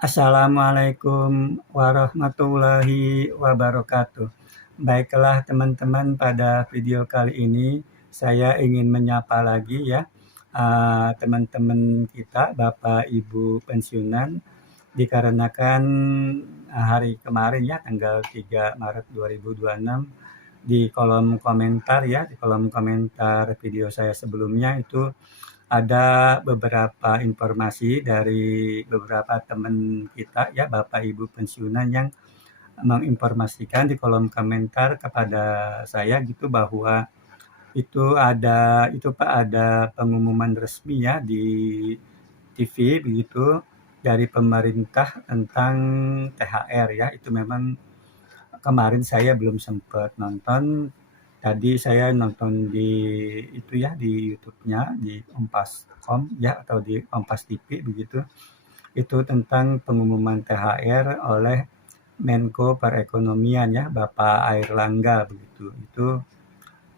Assalamualaikum warahmatullahi wabarakatuh. Baiklah teman-teman, pada video kali ini saya ingin menyapa lagi ya teman-teman kita, Bapak Ibu pensiunan, dikarenakan hari kemarin ya tanggal 3 Maret 2026 di kolom komentar ya, di kolom komentar video saya sebelumnya itu ada beberapa informasi dari beberapa teman kita ya, Bapak Ibu pensiunan yang menginformasikan di kolom komentar kepada saya gitu bahwa itu Pak, ada pengumuman resmi ya di TV begitu dari pemerintah tentang THR ya. Itu memang kemarin saya belum sempat nonton. Tadi saya nonton di itu ya, di YouTube-nya, di Kompas.com ya, atau di Kompas TV begitu. Itu tentang pengumuman THR oleh Menko Perekonomian ya, Bapak Airlangga begitu. Itu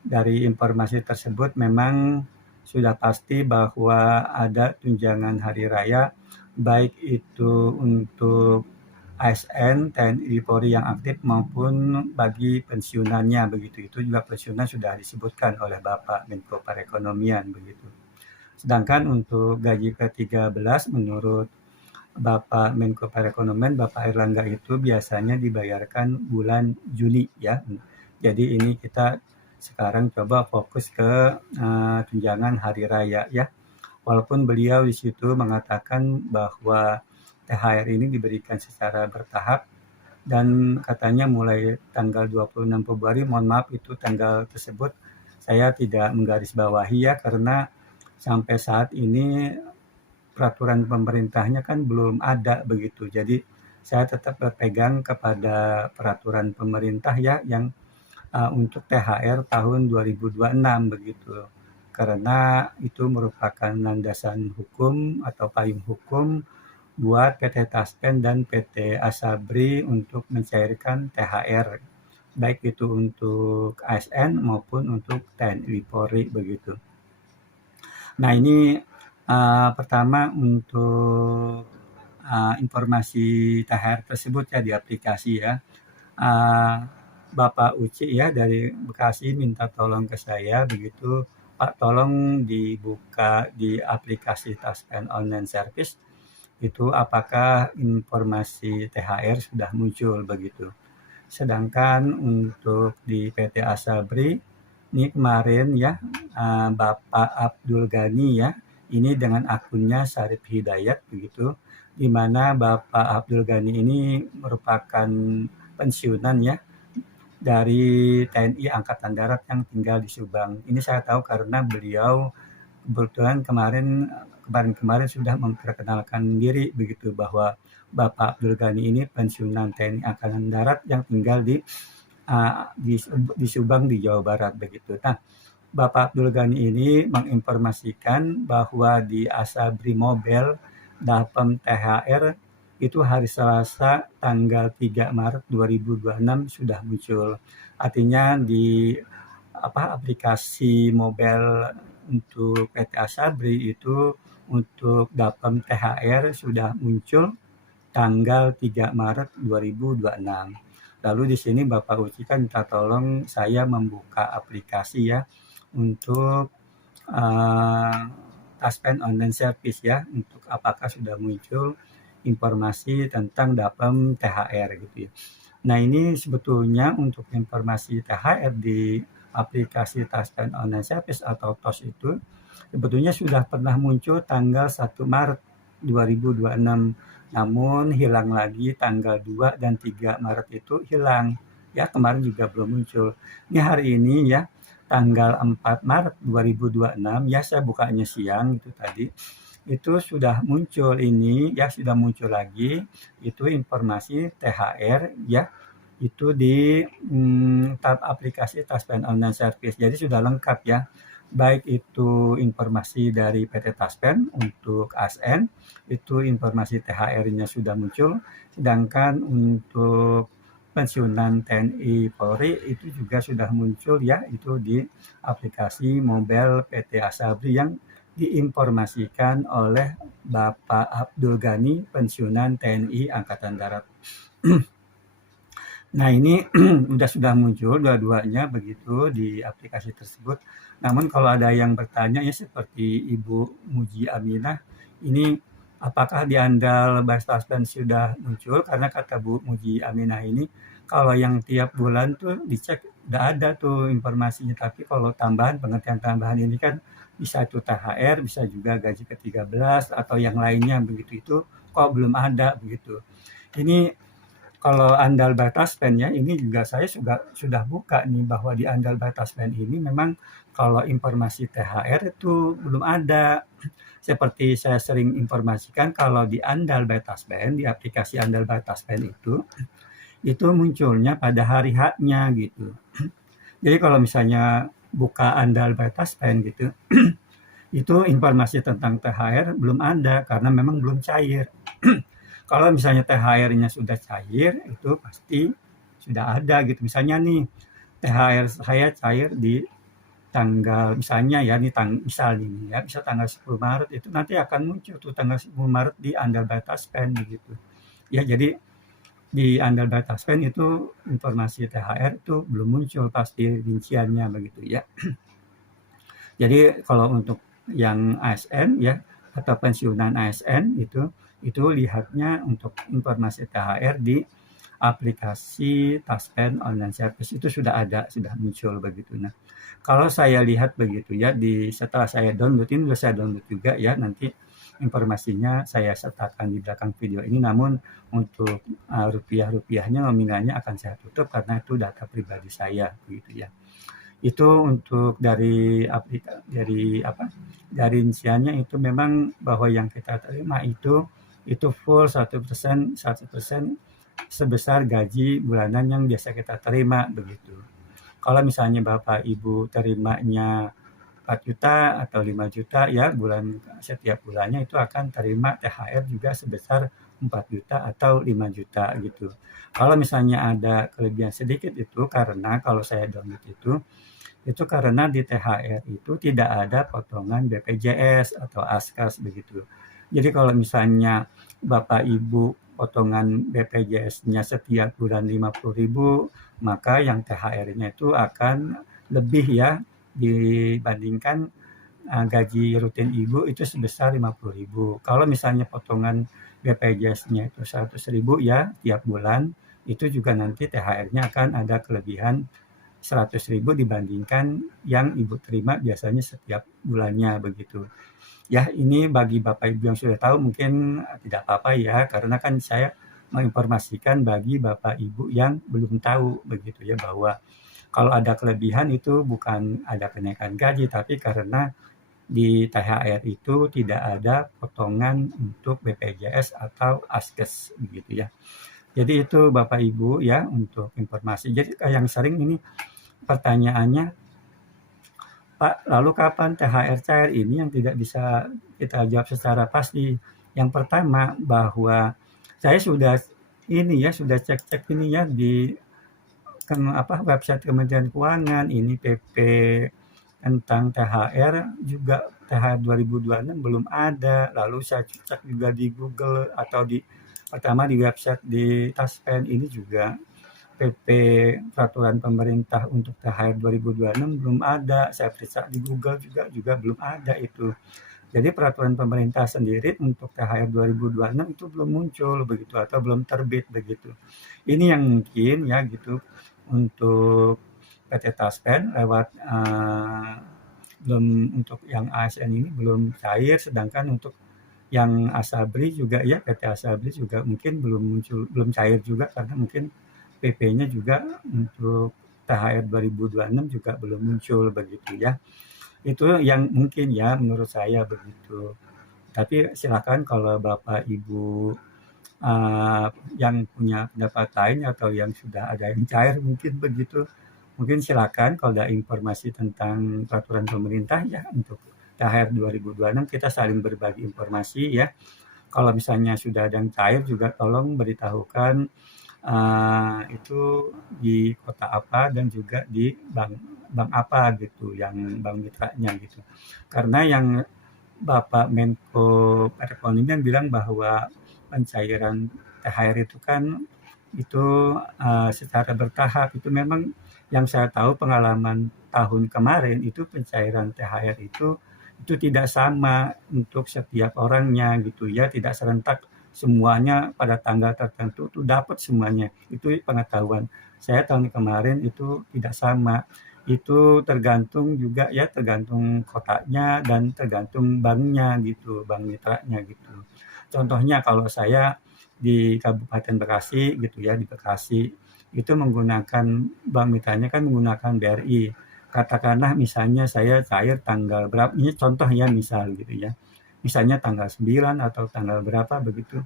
dari informasi tersebut memang sudah pasti bahwa ada tunjangan hari raya, baik itu untuk ASN, TNI, Polri yang aktif maupun bagi pensiunannya begitu. Itu juga pensiunan sudah disebutkan oleh Bapak Menko Perekonomian begitu. Sedangkan untuk gaji ke-13 menurut Bapak Menko Perekonomian, Bapak Airlangga, itu biasanya dibayarkan bulan Juni ya. Jadi ini kita sekarang coba fokus ke tunjangan hari raya ya. Walaupun beliau di situ mengatakan bahwa THR ini diberikan secara bertahap dan katanya mulai tanggal 26 Februari, mohon maaf itu tanggal tersebut saya tidak menggarisbawahi ya, karena sampai saat ini peraturan pemerintahnya kan belum ada begitu. Jadi saya tetap berpegang kepada peraturan pemerintah ya yang untuk THR tahun 2026 begitu. Karena itu merupakan landasan hukum atau payung hukum buat PT Taspen dan PT Asabri untuk mencairkan THR, baik itu untuk ASN maupun untuk TNI Polri begitu. Nah ini pertama untuk informasi THR tersebut ya di aplikasi ya. Bapak Uci ya dari Bekasi minta tolong ke saya begitu, Pak, tolong dibuka di aplikasi Taspen Online Service itu apakah informasi THR sudah muncul begitu. Sedangkan untuk di PT Asabri ini kemarin ya Bapak Abdul Ghani ya, ini dengan akunnya Syarif Hidayat begitu, di mana Bapak Abdul Ghani ini merupakan pensiunan ya dari TNI Angkatan Darat yang tinggal di Subang. Ini saya tahu karena beliau kebetulan kemarin sudah memperkenalkan diri begitu bahwa Bapak Abdul Ghani ini pensiunan TNI Angkatan Darat yang tinggal di Subang di Jawa Barat begitu. Nah, Bapak Abdul Ghani ini menginformasikan bahwa di Asabri Mobile dapat THR itu hari Selasa tanggal 3 Maret 2026 sudah muncul. Artinya di aplikasi mobile untuk PT Asabri itu untuk dapat THR sudah muncul tanggal 3 Maret 2026. Lalu di sini Bapak Uci kan minta tolong saya membuka aplikasi ya untuk Taspen Online Service ya, untuk apakah sudah muncul informasi tentang dapem THR gitu ya. Nah ini sebetulnya untuk informasi THR di aplikasi Taspen Online Service atau TOS itu sebetulnya sudah pernah muncul tanggal 1 Maret 2026. Namun hilang lagi tanggal 2 dan 3 Maret itu hilang. Ya kemarin juga belum muncul. Ini hari ini ya tanggal 4 Maret 2026 ya, saya bukanya siang itu tadi. Itu sudah muncul ini ya, sudah muncul lagi itu informasi THR ya. Itu di tab aplikasi Taspen Online Service. Jadi sudah lengkap ya. Baik itu informasi dari PT Taspen untuk ASN, itu informasi THR-nya sudah muncul. Sedangkan untuk pensiunan TNI Polri itu juga sudah muncul ya, itu di aplikasi mobile PT Asabri yang diinformasikan oleh Bapak Abdul Ghani, pensiunan TNI Angkatan Darat. Nah ini sudah muncul dua-duanya begitu di aplikasi tersebut. Namun kalau ada yang bertanya ya seperti Ibu Muji Aminah, ini apakah di Andal Bataspen sudah muncul? Karena kata Bu Muji Aminah ini, kalau yang tiap bulan tuh dicek udah ada tuh informasinya. Tapi kalau tambahan, pengertian tambahan ini kan bisa itu THR, bisa juga gaji ke-13 atau yang lainnya begitu itu kok belum ada begitu. Ini kalau Andal Bataspen ya, ini juga saya sudah buka nih bahwa di Andal Bataspen ini memang kalau informasi THR itu belum ada. Seperti saya sering informasikan kalau di Andal Bataspen, di aplikasi Andal Bataspen itu munculnya pada hari H-nya gitu. Jadi kalau misalnya buka Andal Bataspen gitu, itu informasi tentang THR belum ada karena memang belum cair. Kalau misalnya THR-nya sudah cair, itu pasti sudah ada gitu. Misalnya nih, THR saya cair di tanggal misalnya ya, misal ini ya, bisa tanggal 10 Maret itu nanti akan muncul tuh tanggal 10 Maret di Andal Bataspen begitu. Ya, jadi di Andal Bataspen itu informasi THR itu belum muncul pasti rinciannya begitu ya. Jadi kalau untuk yang ASN ya atau pensiunan ASN itu lihatnya untuk informasi THR di aplikasi Taspen Online Service itu sudah ada, sudah muncul begitu. Nah, kalau saya lihat begitu ya setelah saya download ini sudah saya download juga ya nanti informasinya saya sertakan di belakang video ini. Namun untuk rupiah-rupiahnya nominalnya akan saya tutup karena itu data pribadi saya begitu ya. Itu untuk dari dari rinciannya itu memang bahwa yang kita terima itu full 100% sebesar gaji bulanan yang biasa kita terima begitu. Kalau misalnya Bapak Ibu terimanya 4 juta atau 5 juta ya setiap bulannya itu akan terima THR juga sebesar 4 juta atau 5 juta gitu. Kalau misalnya ada kelebihan sedikit itu karena kalau saya download itu karena di THR itu tidak ada potongan BPJS atau Askas begitu. Jadi kalau misalnya Bapak Ibu potongan BPJS-nya setiap bulan 50.000, maka yang THR-nya itu akan lebih ya dibandingkan gaji rutin Ibu itu sebesar 50.000. Kalau misalnya potongan BPJS-nya itu 100.000 ya tiap bulan, itu juga nanti THR-nya akan ada kelebihan 100.000 dibandingkan yang Ibu terima biasanya setiap bulannya begitu. Ya ini bagi Bapak Ibu yang sudah tahu mungkin tidak apa-apa ya karena kan saya menginformasikan bagi Bapak Ibu yang belum tahu begitu ya bahwa kalau ada kelebihan itu bukan ada kenaikan gaji tapi karena di THR itu tidak ada potongan untuk BPJS atau Askes begitu ya. Jadi itu Bapak Ibu ya untuk informasi. Jadi yang sering ini pertanyaannya, Pak, lalu kapan THR cair ini yang tidak bisa kita jawab secara pasti. Yang pertama bahwa saya sudah cek-cek ini ya di website Kementerian Keuangan ini PP tentang THR juga THR 2026 belum ada. Lalu saya cek juga di Google atau pertama di website di Taspen ini juga PP peraturan pemerintah untuk THR 2026 belum ada. Saya periksa di Google juga belum ada itu. Jadi peraturan pemerintah sendiri untuk THR 2026 itu belum muncul begitu atau belum terbit begitu. Ini yang mungkin ya gitu untuk PT Taspen lewat belum untuk yang ASN ini belum cair, sedangkan untuk yang Asabri juga ya PT Asabri juga mungkin belum cair juga karena mungkin PP-nya juga untuk THR 2026 juga belum muncul begitu ya. Itu yang mungkin ya menurut saya begitu. Tapi silakan kalau Bapak Ibu yang punya pendapat lain atau yang sudah ada yang cair mungkin begitu. Mungkin silakan kalau ada informasi tentang peraturan pemerintah ya untuk THR 2026 kita saling berbagi informasi ya. Kalau misalnya sudah ada yang cair juga tolong beritahukan itu di kota apa dan juga di bank apa gitu, yang bank mitranya gitu. Karena yang Bapak Menko Perekonomian bilang bahwa pencairan THR itu kan itu, secara bertahap. Itu memang yang saya tahu pengalaman tahun kemarin itu pencairan THR itu tidak sama untuk setiap orangnya gitu ya, tidak serentak semuanya pada tanggal tertentu tuh dapat semuanya. Itu pengetahuan saya tahun kemarin itu tidak sama. Itu tergantung juga ya, tergantung kotanya dan tergantung banknya gitu, bank mitranya gitu. Contohnya kalau saya di Kabupaten Bekasi gitu ya, di Bekasi itu menggunakan bank mitranya kan menggunakan BRI. Katakanlah misalnya saya cair tanggal berapa, ini contoh ya misal gitu ya. Misalnya tanggal 9 atau tanggal berapa begitu,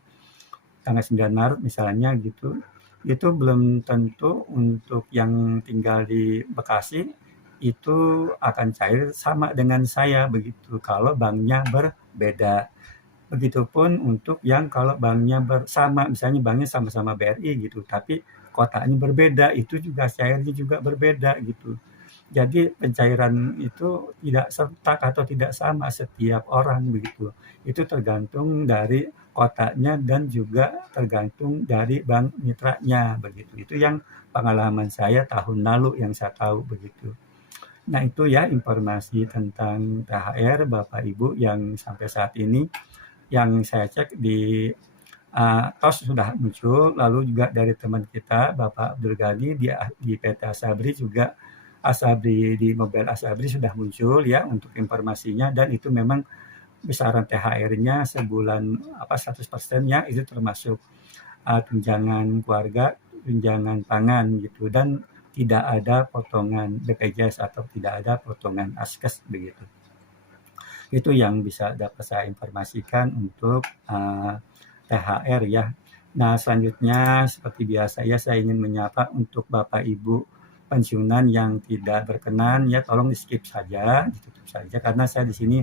tanggal 9 Maret misalnya gitu, itu belum tentu untuk yang tinggal di Bekasi itu akan cair sama dengan saya begitu, kalau banknya berbeda. Begitupun untuk yang kalau banknya bersama, misalnya banknya sama-sama BRI gitu, tapi kotanya berbeda, itu juga cairnya juga berbeda gitu. Jadi pencairan itu tidak serentak atau tidak sama setiap orang begitu. Itu tergantung dari kotanya dan juga tergantung dari bank mitranya begitu. Itu yang pengalaman saya tahun lalu yang saya tahu begitu. Nah itu ya informasi tentang THR Bapak Ibu yang sampai saat ini yang saya cek di TOS sudah muncul, lalu juga dari teman kita Bapak Abdul Ghani di PT Asabri juga, Asabri di Mobile Asabri sudah muncul ya untuk informasinya, dan itu memang besaran THR-nya sebulan 100% ya, itu termasuk tunjangan keluarga, tunjangan pangan gitu, dan tidak ada potongan BPJS atau tidak ada potongan Askes begitu. Itu yang bisa dapat saya informasikan untuk THR ya. Nah selanjutnya seperti biasa ya, saya ingin menyapa untuk Bapak Ibu pensiunan yang tidak berkenan ya, tolong di skip saja, ditutup saja, karena saya di sini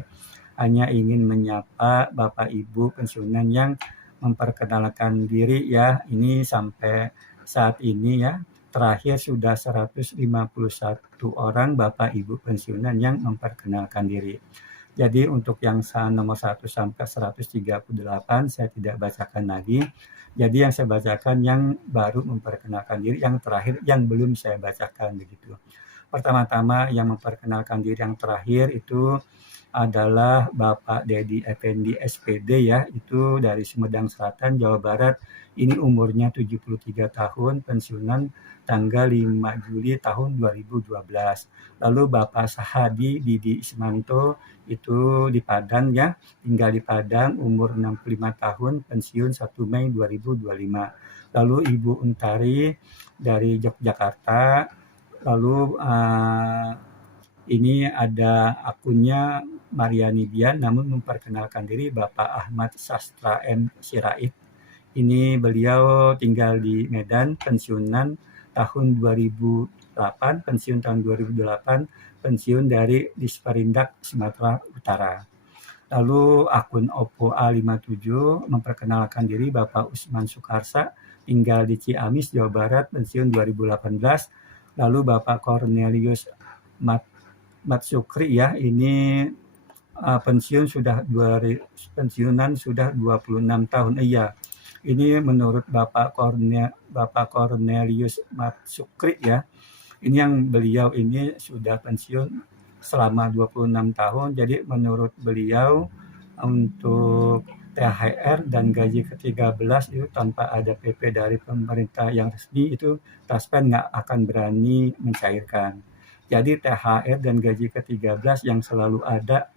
hanya ingin menyapa Bapak Ibu pensiunan yang memperkenalkan diri ya. Ini sampai saat ini ya, terakhir sudah 151 orang Bapak Ibu pensiunan yang memperkenalkan diri. Jadi untuk yang nomor 1 sampai 138 saya tidak bacakan lagi. Jadi yang saya bacakan yang baru memperkenalkan diri, yang terakhir yang belum saya bacakan begitu. Pertama-tama yang memperkenalkan diri yang terakhir itu adalah Bapak Dedi Effendi SPD ya, itu dari Sumedang Selatan, Jawa Barat. Ini umurnya 73 tahun, pensiunan tanggal 5 Juli tahun 2012. Lalu Bapak Sahadi Didi Ismanto itu di Padang ya, tinggal di Padang, umur 65 tahun, pensiun 1 Mei 2025. Lalu Ibu Untari dari Yogyakarta. Lalu ini ada akunnya Mariani Dian, namun memperkenalkan diri Bapak Ahmad Sastra M. Sirait. Ini beliau tinggal di Medan, pensiunan tahun 2008, pensiun tahun 2008, pensiun dari Disperindak Sumatera Utara. Lalu akun Oppo A57 memperkenalkan diri Bapak Usman Sukarsa, tinggal di Ciamis, Jawa Barat, pensiun 2018. Lalu Bapak Cornelius Matsukri ya, ini pensiunan sudah 26 tahun. Iya. Ini menurut Bapak Cornelius Matsukri ya. Ini yang beliau ini sudah pensiun selama 26 tahun. Jadi menurut beliau untuk THR dan gaji ke-13 itu tanpa ada PP dari pemerintah yang resmi, itu Taspen nggak akan berani mencairkan. Jadi THR dan gaji ke-13 yang selalu ada,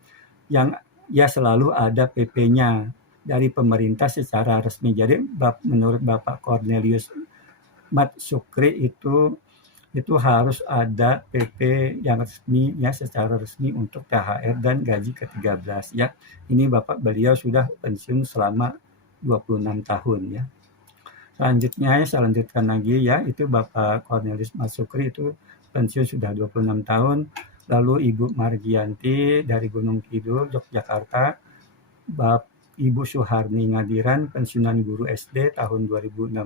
yang ya selalu ada PP-nya dari pemerintah secara resmi. Jadi menurut Bapak Cornelius Matsukri itu harus ada PP yang resmi ya, secara resmi untuk THR dan gaji ke-13 ya. Ini beliau sudah pensiun selama 26 tahun ya. Selanjutnya saya lanjutkan lagi ya, itu Bapak Cornelius Matsukri itu pensiun sudah 26 tahun. Lalu Ibu Margianti dari Gunung Kidul, Yogyakarta. Ibu Suharni Ngadiran, pensiunan guru SD tahun 2016.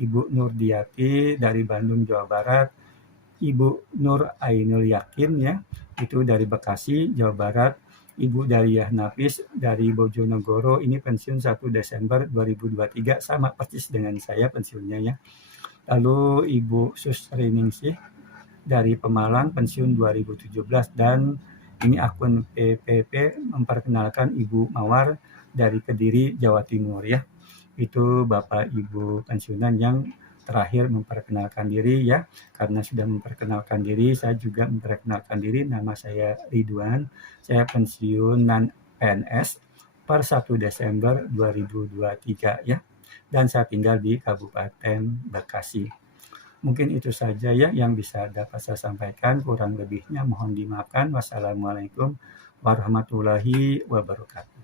Ibu Nurdiati dari Bandung, Jawa Barat. Ibu Nur Ainul Yakin ya, itu dari Bekasi, Jawa Barat. Ibu Daliah Nafis dari Bojonegoro, ini pensiun 1 Desember 2023, sama persis dengan saya pensiunnya ya. Lalu Ibu Susriningsih dari Pemalang, pensiun 2017, dan ini akun PPP memperkenalkan Ibu Mawar dari Kediri, Jawa Timur ya. Itu Bapak Ibu pensiunan yang terakhir memperkenalkan diri ya. Karena sudah memperkenalkan diri, saya juga memperkenalkan diri. Nama saya Ridwan, saya pensiunan PNS per 1 Desember 2023 ya. Dan saya tinggal di Kabupaten Bekasi. Mungkin itu saja ya yang bisa dapat saya sampaikan. Kurang lebihnya mohon dimaafkan. Wassalamualaikum warahmatullahi wabarakatuh.